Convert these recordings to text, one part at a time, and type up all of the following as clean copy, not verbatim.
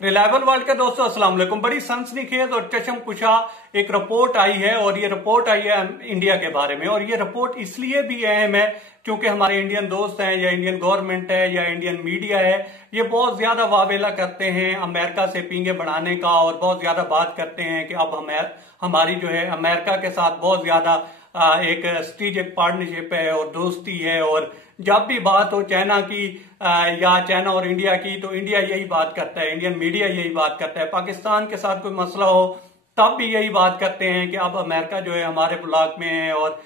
Reliable world के दोस्तों अस्सलाम वालेकुम। बड़ी सनसनीखेज और चशमकुशा एक रिपोर्ट आई है और ये रिपोर्ट आई है इंडिया के बारे में। और ये रिपोर्ट इसलिए भी अहम है क्योंकि हमारे इंडियन दोस्त हैं या इंडियन गवर्नमेंट है या इंडियन मीडिया है, ये बहुत ज्यादा वावेला करते हैं अमेरिका से पींगे बढ़ाने का और बहुत ज्यादा बात करते हैं कि अब हमारी जो है अमेरिका के साथ बहुत ज्यादा एक स्ट्रेटेजिक पार्टनरशिप है और दोस्ती है। और जब भी बात हो चाइना की या चाइना और इंडिया की, तो इंडिया यही बात करता है, इंडियन मीडिया यही बात करता है। पाकिस्तान के साथ कोई मसला हो तब भी यही बात करते हैं कि अब अमेरिका जो है हमारे ब्लॉक में है। और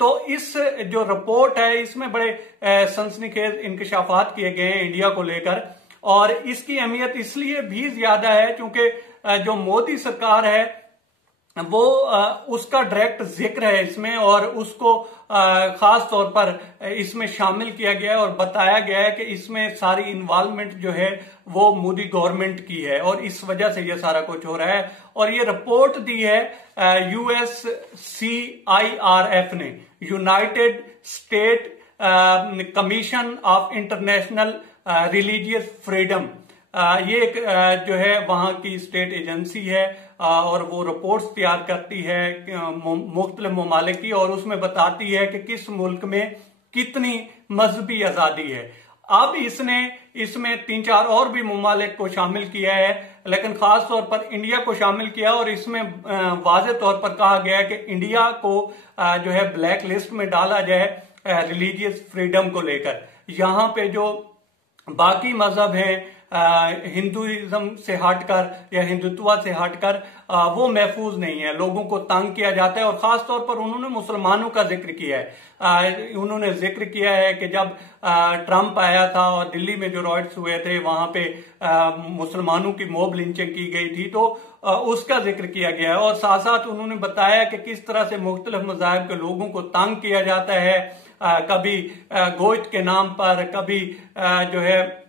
तो इस जो रिपोर्ट है इसमें बड़े सनसनीखेज इंकशाफात किए गए हैं इंडिया को लेकर। और इसकी अहमियत इसलिए भी ज्यादा है क्योंकि जो मोदी सरकार है वो उसका डायरेक्ट जिक्र है इसमें और उसको खास तौर पर इसमें शामिल किया गया है और बताया गया है कि इसमें सारी इन्वॉल्वमेंट जो है वो मोदी गवर्नमेंट की है और इस वजह से ये सारा कुछ हो रहा है। और ये रिपोर्ट दी है USCIRF ने, United state commission of international religious freedom. ये एक जो है वहां की स्टेट एजेंसी है और वो रिपोर्ट्स तैयार करती है मुख्तलिफ ममालिक की और उसमें बताती है कि किस मुल्क में कितनी मजहबी आजादी है। अब इसमें 3-4 और भी ममालिक को शामिल किया है, लेकिन खास तौर पर इंडिया को शामिल किया और इसमें वाज़ेह तौर पर कहा गया है कि इंडिया को जो है ब्लैक लिस्ट में डाला जाए रिलीजियस फ्रीडम को लेकर। यहाँ पे जो बाकी मजहब हैं हिंदुइज्म से हटकर या हिंदुत्व से हटकर वो महफूज नहीं है, लोगों को तंग किया जाता है। और खास तौर पर उन्होंने मुसलमानों का जिक्र किया है। उन्होंने जिक्र किया है कि जब ट्रंप आया था और दिल्ली में जो रॉयट्स हुए थे वहां पे मुसलमानों की मॉब लिंचिंग की गई थी, तो उसका जिक्र किया गया है। और साथ साथ उन्होंने बताया कि किस तरह से मुख्तलिफ मज़ाहिब के लोगों को तंग किया जाता है, कभी गोश्त के नाम पर, कभी जो है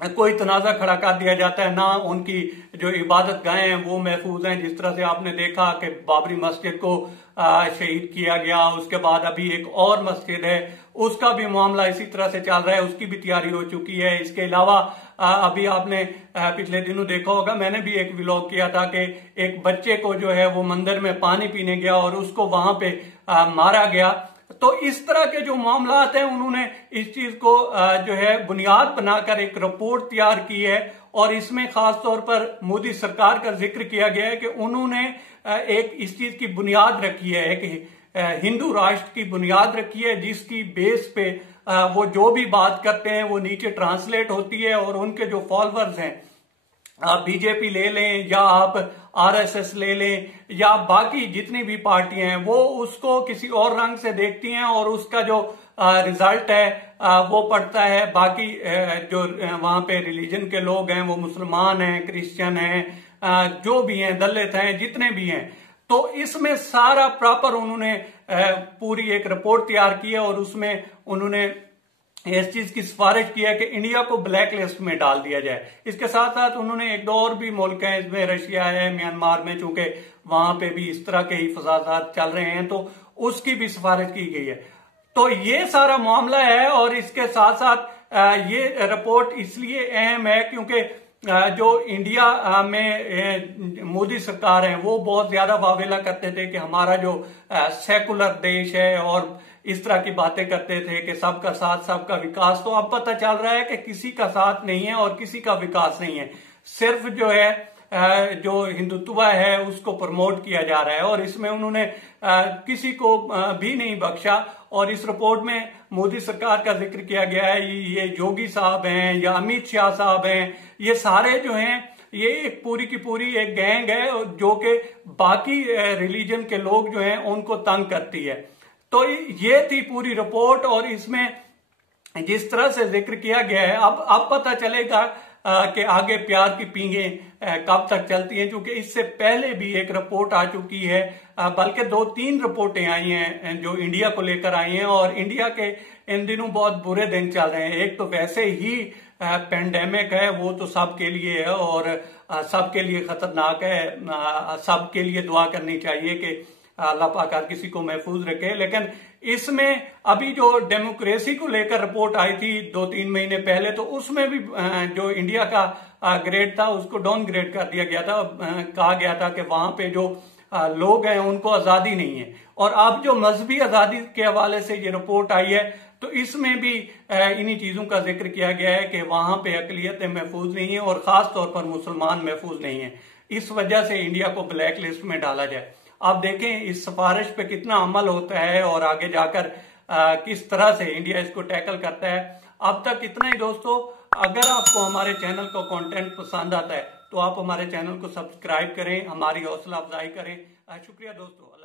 कोई तनाजा खड़ा कर दिया जाता है, ना उनकी जो इबादत गाहें हैं वो महफूज हैं। जिस तरह से आपने देखा कि बाबरी मस्जिद को शहीद किया गया, उसके बाद अभी एक और मस्जिद है उसका भी मामला इसी तरह से चल रहा है, उसकी भी तैयारी हो चुकी है। इसके अलावा अभी आपने पिछले दिनों देखा होगा, मैंने भी एक व्लॉग किया था कि एक बच्चे को जो है वो मंदिर में पानी पीने गया और उसको वहां पे मारा गया। तो इस तरह के जो मामलात हैं उन्होंने इस चीज को जो है बुनियाद बनाकर एक रिपोर्ट तैयार की है और इसमें खास तौर पर मोदी सरकार का जिक्र किया गया है कि उन्होंने एक इस चीज की बुनियाद रखी है कि हिंदू राष्ट्र की बुनियाद रखी है जिसकी बेस पे वो जो भी बात करते हैं वो नीचे ट्रांसलेट होती है और उनके जो फॉलोअर्स हैं, आप बीजेपी ले लें या आप आरएसएस ले लें या बाकी जितनी भी पार्टियां हैं, वो उसको किसी और रंग से देखती हैं और उसका जो रिजल्ट है वो पड़ता है। बाकी जो वहां पे रिलीजन के लोग हैं, वो मुसलमान हैं, क्रिश्चियन हैं, जो भी हैं, दलित हैं, जितने भी हैं, तो इसमें सारा प्रॉपर उन्होंने पूरी एक रिपोर्ट तैयार की है और उसमें उन्होंने इस चीज की सिफारिश की है कि इंडिया को ब्लैक लिस्ट में डाल दिया जाए। इसके साथ साथ उन्होंने एक दो और भी मुल्क हैं, इसमें रशिया है, म्यांमार में, चूंकि वहां पे भी इस तरह के ही फसादात चल रहे हैं, तो उसकी भी सिफारिश की गई है। तो ये सारा मामला है और इसके साथ साथ ये रिपोर्ट इसलिए अहम है क्योंकि जो इंडिया में मोदी सरकार है वो बहुत ज्यादा वावेला करते थे कि हमारा जो सेकुलर देश है और इस तरह की बातें करते थे कि सबका साथ सबका विकास। तो अब पता चल रहा है कि किसी का साथ नहीं है और किसी का विकास नहीं है, सिर्फ जो है जो हिंदुत्व है उसको प्रमोट किया जा रहा है और इसमें उन्होंने किसी को भी नहीं बख्शा। और इस रिपोर्ट में मोदी सरकार का जिक्र किया गया है, ये योगी साहब हैं या अमित शाह साहब हैं, ये सारे जो हैं ये एक पूरी की पूरी एक गैंग है जो कि बाकी रिलीजन के लोग जो हैं उनको तंग करती है। तो ये थी पूरी रिपोर्ट और इसमें जिस तरह से जिक्र किया गया है, अब पता चलेगा कि आगे प्यार की पींगे कब तक चलती हैं, क्योंकि इससे पहले भी एक रिपोर्ट आ चुकी है, बल्कि 2-3 रिपोर्टें आई हैं जो इंडिया को लेकर आई हैं। और इंडिया के इन दिनों बहुत बुरे दिन चल रहे हैं। एक तो वैसे ही पेंडेमिक है, वो तो सबके लिए है और सबके लिए खतरनाक है। सबके लिए दुआ करनी चाहिए कि अल्लाह पाक हर किसी को महफूज रखे। लेकिन इसमें अभी जो डेमोक्रेसी को लेकर रिपोर्ट आई थी 2-3 महीने पहले, तो उसमें भी जो इंडिया का ग्रेड था उसको डाउन ग्रेड कर दिया गया था। कहा गया था कि वहां पे जो लोग हैं उनको आजादी नहीं है। और अब जो मजहबी आजादी के हवाले से ये रिपोर्ट आई है, तो इसमें भी इन्हीं चीजों का जिक्र किया गया है कि वहां पे अकलियतें महफूज नहीं है और खास तौर पर मुसलमान महफूज नहीं है। इस वजह से इंडिया को ब्लैक लिस्ट में डाला जाए। आप देखें इस सिफारिश पे कितना अमल होता है और आगे जाकर किस तरह से इंडिया इसको टैकल करता है। अब तक इतना ही दोस्तों। अगर आपको हमारे चैनल का कंटेंट पसंद आता है तो आप हमारे चैनल को सब्सक्राइब करें, हमारी हौसला अफजाई करें। शुक्रिया दोस्तों।